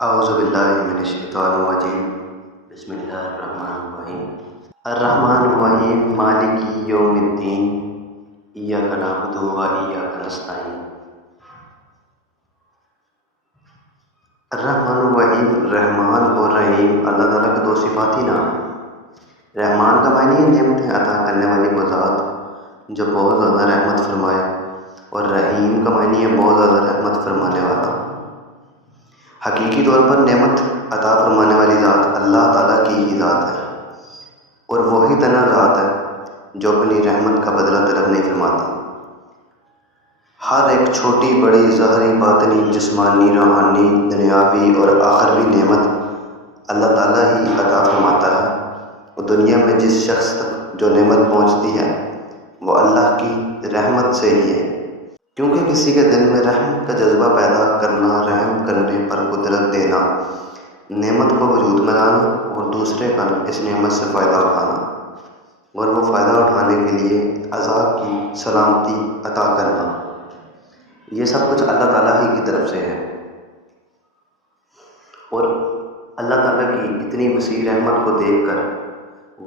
اعوذ باللہ من الشیطان الرجیم بسم اللہ الرحمن الرحیم الرحمن الرحیم مالک یوم الدین ایاک نعبد و ایاک نستعین۔ الرحمن الرحیم، رحمان اور رحیم اللہ تعالیٰ کے دو صفاتی نام ہیں۔ رحمان کا معنی ہے نعمتیں عطا کرنے والی وہ ذات جو بہت زیادہ رحمت فرمائے، اور رحیم کا معنی ہے بہت زیادہ رحمت فرمانے والا۔ حقیقی طور پر نعمت عطا فرمانے والی ذات اللہ تعالیٰ کی ہی ذات ہے، اور وہی تنہا ذات ہے جو اپنی رحمت کا بدلہ طلب نہیں فرماتی۔ ہر ایک چھوٹی بڑی ظاہری باطنی جسمانی روحانی دنیاوی اور آخروی نعمت اللہ تعالیٰ ہی عطا فرماتا ہے، اور دنیا میں جس شخص تک جو نعمت پہنچتی ہے وہ اللہ کی رحمت سے ہی ہے، کیونکہ کسی کے دل میں رحم کا جذبہ پیدا کرنا، رحم کرنے پر قدرت دینا، نعمت کو وجود میں لانا اور دوسرے کا اس نعمت سے فائدہ اٹھانا، اور وہ فائدہ اٹھانے کے لیے عذاب کی سلامتی عطا کرنا، یہ سب کچھ اللہ تعالیٰ ہی کی طرف سے ہے۔ اور اللہ تعالیٰ کی اتنی وسیع رحمت کو دیکھ کر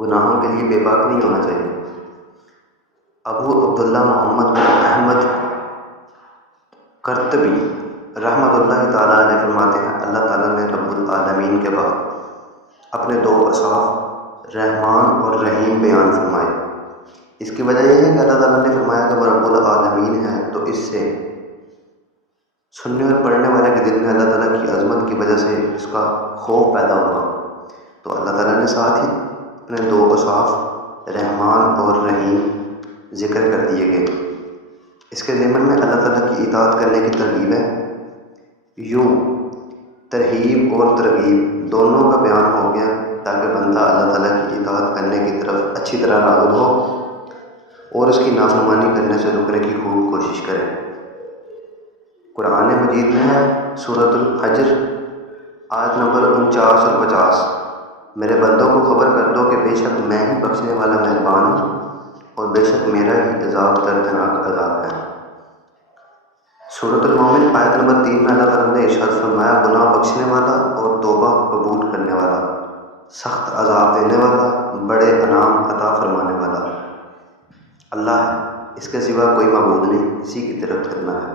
گناہوں کے لیے بے باک نہیں ہونا چاہیے۔ ابو عبداللہ محمد بن احمد قرطبی رحمۃ اللہ تعالیٰ علیہ فرماتے ہیں، اللہ تعالیٰ نے رب العالمین کے بعد اپنے دو اوصاف رحمان اور رحیم بیان فرمائے۔ اس کی وجہ یہ ہے کہ اللہ تعالیٰ نے فرمایا کہ وہ رب العالمین ہے، تو اس سے سننے اور پڑھنے والے کے دل میں اللہ تعالیٰ کی عظمت کی وجہ سے اس کا خوف پیدا ہوا، تو اللہ تعالیٰ نے ساتھ ہی اپنے دو اوصاف رحمان اور رحیم ذکر کر دیے گئے۔ اس کے ضمن میں اللہ تعالیٰ کی اطاعت کرنے کی ترغیب ہے۔ یوں ترغیب اور ترغیب دونوں کا بیان ہو گیا تاکہ بندہ اللہ تعالیٰ کی اطاعت کرنے کی طرف اچھی طرح راغب ہو اور اس کی نافرمانی کرنے سے رکنے کی خوب کوشش کرے۔ قرآن مجید میں ہے سورۃ الحجر آیت نمبر 49 اور 50، میرے بندوں کو خبر کر دو کہ بے شک میں ہی بخشنے والا مہربان ہوں، اور بے شک میرا ہی عذاب دردناک عذاب ہے۔ سورۃ المومن آیت نمبر 3 میں اللہ تعالیٰ نے ارشاد فرمایا، گناہ بخشنے والا اور توبہ قبول کرنے والا، سخت عذاب دینے والا، بڑے انعام عطا فرمانے والا اللہ ہے، اس کے سوا کوئی معبود نہیں، اسی کی طرف پھرنا ہے۔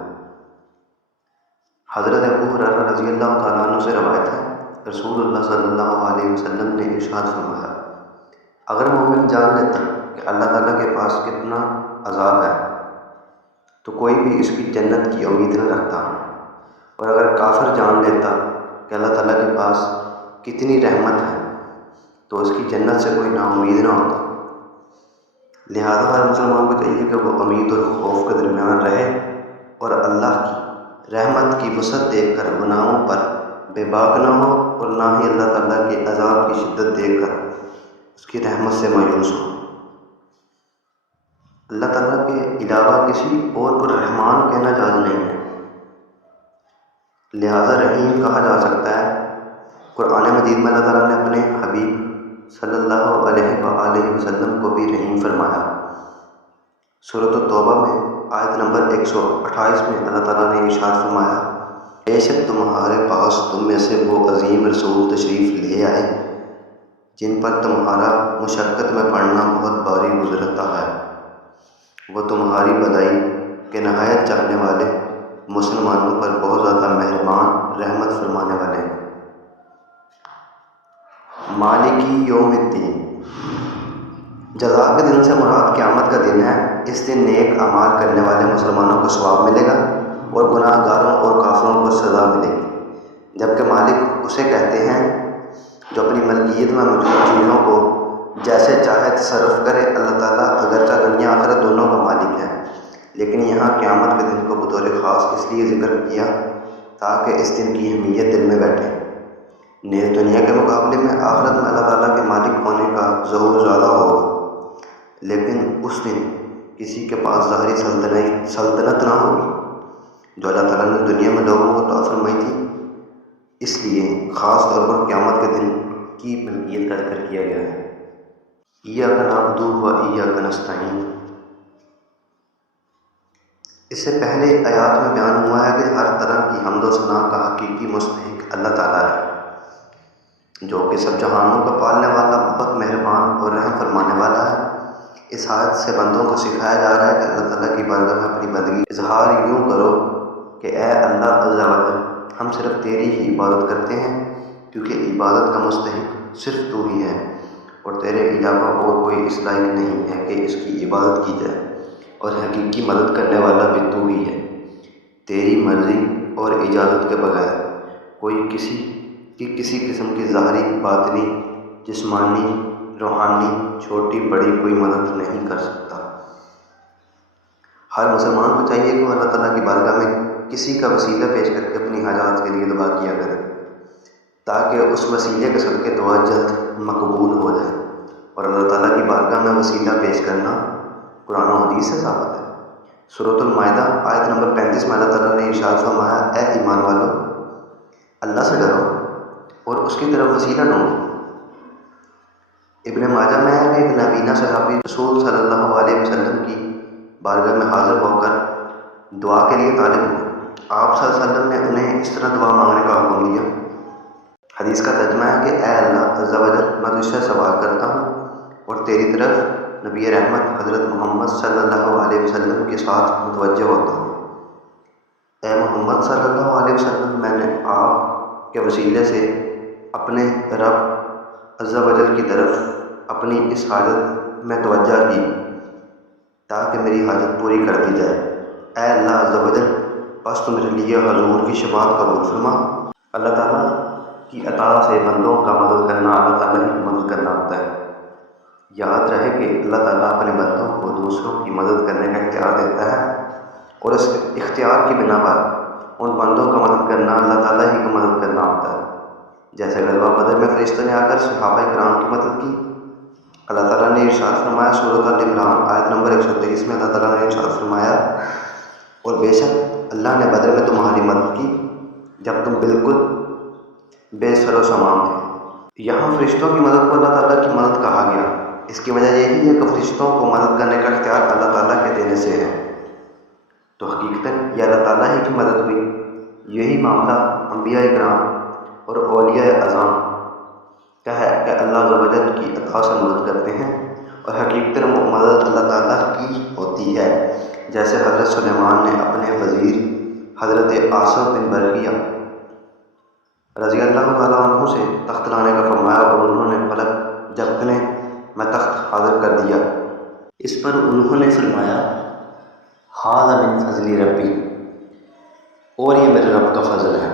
حضرت ابو ہریرہ رضی اللہ تعالیٰ عنہ سے روایت ہے، رسول اللہ صلی اللہ علیہ وسلم نے ارشاد فرمایا، اگر مومن جان لیتا کہ اللہ تعالیٰ کے پاس کتنا عذاب ہے تو کوئی بھی اس کی جنت کی امید نہ رکھتا، اور اگر کافر جان لیتا کہ اللہ تعالیٰ کے پاس کتنی رحمت ہے تو اس کی جنت سے کوئی نا امید نہ ہوتا۔ لہذا ہر مسلمان کو چاہیے کہ وہ امید اور خوف کے درمیان رہے، اور اللہ کی رحمت کی وسعت دیکھ کر گناہوں پر بے باک نہ ہو، اور نہ ہی اللہ تعالیٰ کے عذاب کی شدت دیکھ کر اس کی رحمت سے مایوس ہو۔ اللہ تعالیٰ کے علاوہ کسی اور کو رحمان کہنا جائز نہیں ہے، لہذا رحیم کہا جا سکتا ہے۔ قرآن مجید میں اللہ تعالیٰ نے اپنے حبیب صلی اللہ علیہ وآلہ وسلم کو بھی رحیم فرمایا۔ سورۃ التوبہ میں آیت نمبر 128 میں اللہ تعالیٰ نے ارشاد فرمایا، بے شک تمہارے پاس تم میں سے وہ عظیم رسول تشریف لے آئے جن پر تمہارا مشقت میں پڑنا بہت باری گزرتا ہے، وہ تمہاری بدائی کے نہایت چاہنے والے، مسلمانوں پر بہت زیادہ مہربان، رحمت فرمانے والے ہیں۔ مالکی یوم الدین، جزا کے دن سے مراد قیامت کا دن ہے۔ اس دن نیک اعمال کرنے والے مسلمانوں کو ثواب ملے گا، اور گناہ گاروں اور کافروں کو سزا ملے گی، جبکہ مالک اسے کہتے ہیں جو اپنی ملکیت میں موجود چیزوں کو جیسے چاہے تصرف کرے۔ اللہ تعالیٰ اگرچہ دنیا آخرت دونوں کا مالک ہے، لیکن یہاں قیامت کے دن کو بطور خاص اس لیے ذکر کیا تاکہ اس دن کی اہمیت دل میں بیٹھے۔ نیز دنیا کے مقابلے میں آخرت میں اللہ تعالیٰ کے مالک ہونے کا ظہور زیادہ ہوگا، لیکن اس دن کسی کے پاس ظاہری سلطنت نہ ہوگی جو اللہ تعالیٰ نے دنیا میں لوگوں کو عطا فرمائی تھی۔ اس لیے خاص طور پر قیامت کے دن کی ملکیت کا ذکر کیا گیا ہے۔ ایاک نعبد و ایاک نستعین۔ اس سے پہلے آیات میں بیان ہوا ہے کہ ہر طرح کی حمد و ثنا کا حقیقی مستحق اللہ تعالیٰ ہے، جو کہ سب جہانوں کا پالنے والا، بہت مہربان اور رحم فرمانے والا ہے۔ اس آیت سے بندوں کو سکھایا جا رہا ہے کہ اللہ تعالیٰ کی بارگاہ میں اپنی بندگی اظہار یوں کرو کہ اے اللہ عز و جل، ہم صرف تیری ہی عبادت کرتے ہیں، کیونکہ عبادت کا مستحق صرف تو ہی ہے، اور تیرے علاوہ اور کوئی اس لائق نہیں ہے کہ اس کی عبادت کی جائے، اور حقیقی مدد کرنے والا بھی تو ہی ہے۔ تیری مرضی اور اجازت کے بغیر کوئی کسی قسم کی ظاہری، باطنی، جسمانی، روحانی، چھوٹی بڑی کوئی مدد نہیں کر سکتا۔ ہر مسلمان کو چاہیے کہ وہ اللہ تعالیٰ کی بارگاہ میں کسی کا وسیلہ پیش کر کے اپنی حاجات کے لیے دعا کیا کرے، تاکہ اس وسیلے کے صدقے دعا جلد مقبول ہو جائے۔ اور اللہ تعالیٰ کی بارگاہ میں وسیلہ پیش کرنا قرآن و حدیث سے ثابت ہے۔ سورۃ المائدہ آیت نمبر 35 میں اللہ تعالیٰ نے ارشاد فرمایا، اے ایمان والو، اللہ سے ڈرو اور اس کی طرف وسیلہ ڈھونڈو۔ ابن ماجہ میں ہے کہ ایک نابینا صحابی رسول صلی اللہ علیہ وسلم کی بارگاہ میں حاضر ہو کر دعا کے لیے طالب ہوئے۔ آپ صلی اللہ علیہ وسلم نے انہیں اس طرح دعا مانگنے کا حکم دیا۔ حدیث کا ترجمہ ہے کہ اے اللہ عز و جل، میں تجھ سے سوال کرتا ہوں اور تیری طرف نبی رحمت حضرت محمد صلی اللہ علیہ وسلم کے ساتھ متوجہ ہوتا ہوں۔ اے محمد صلی اللہ علیہ وسلم، میں نے آپ کے وسیلے سے اپنے رب عز و جل کی طرف اپنی اس حاجت میں توجہ کی تاکہ میری حاجت پوری کر دی جائے۔ اے اللہ عز و جل، بس تو میرے لیے حضور کی شفاعت قبول فرما۔ اللہ تعالیٰ کی عطا سے بندوں کا مدد کرنا اللہ تعالیٰ کی مدد کرنا ہوتا ہے۔ یاد رہے کہ اللہ تعالیٰ اپنے بندوں کو دوسروں کی مدد کرنے کا اختیار دیتا ہے، اور اس اختیار کی بنا پر ان بندوں کا مدد کرنا اللہ تعالیٰ ہی کو مدد کرنا ہوتا ہے۔ جیسے غزوہ بدر میں فرشتوں نے آ کر صحابہ کرام کی مدد کی۔ اللہ تعالیٰ نے ارشاد فرمایا سورۃ آل عمران آیت نمبر 123 میں اللہ تعالیٰ نے ارشاد فرمایا، اور بے شک اللہ نے بدر میں تمہاری مدد کی جب تم بالکل بے سر و سامان تھے۔ یہاں فرشتوں کی مدد کو اللہ تعالیٰ کی مدد کہا گیا۔ اس کی وجہ یہی ہے کہ فرشتوں کو مدد کرنے کا اختیار اللہ تعالیٰ کے دینے سے ہے، تو حقیقتاً یہ اللہ تعالیٰ ہی کی مدد ہوئی۔ یہی معاملہ انبیاء کرام اور اولیاء اعظام کا ہے کہ اللہ عز و جل کی عطا سے مدد کرتے ہیں، اور حقیقتاً وہ مدد اللہ تعالیٰ کی ہوتی ہے، جیسے حضرت سلیمان نے اپنے وزیر حضرت آصف بن برقیہ رضی اللہ تعالیٰ عنہ سے تخت لانے کا فرمایا، اور انہوں نے پلک جھپکنے میں تخت حاضر کر دیا۔ اس پر انہوں نے فرمایا، ھذا من فضل ربی، اور یہ میرے رب کا فضل ہے۔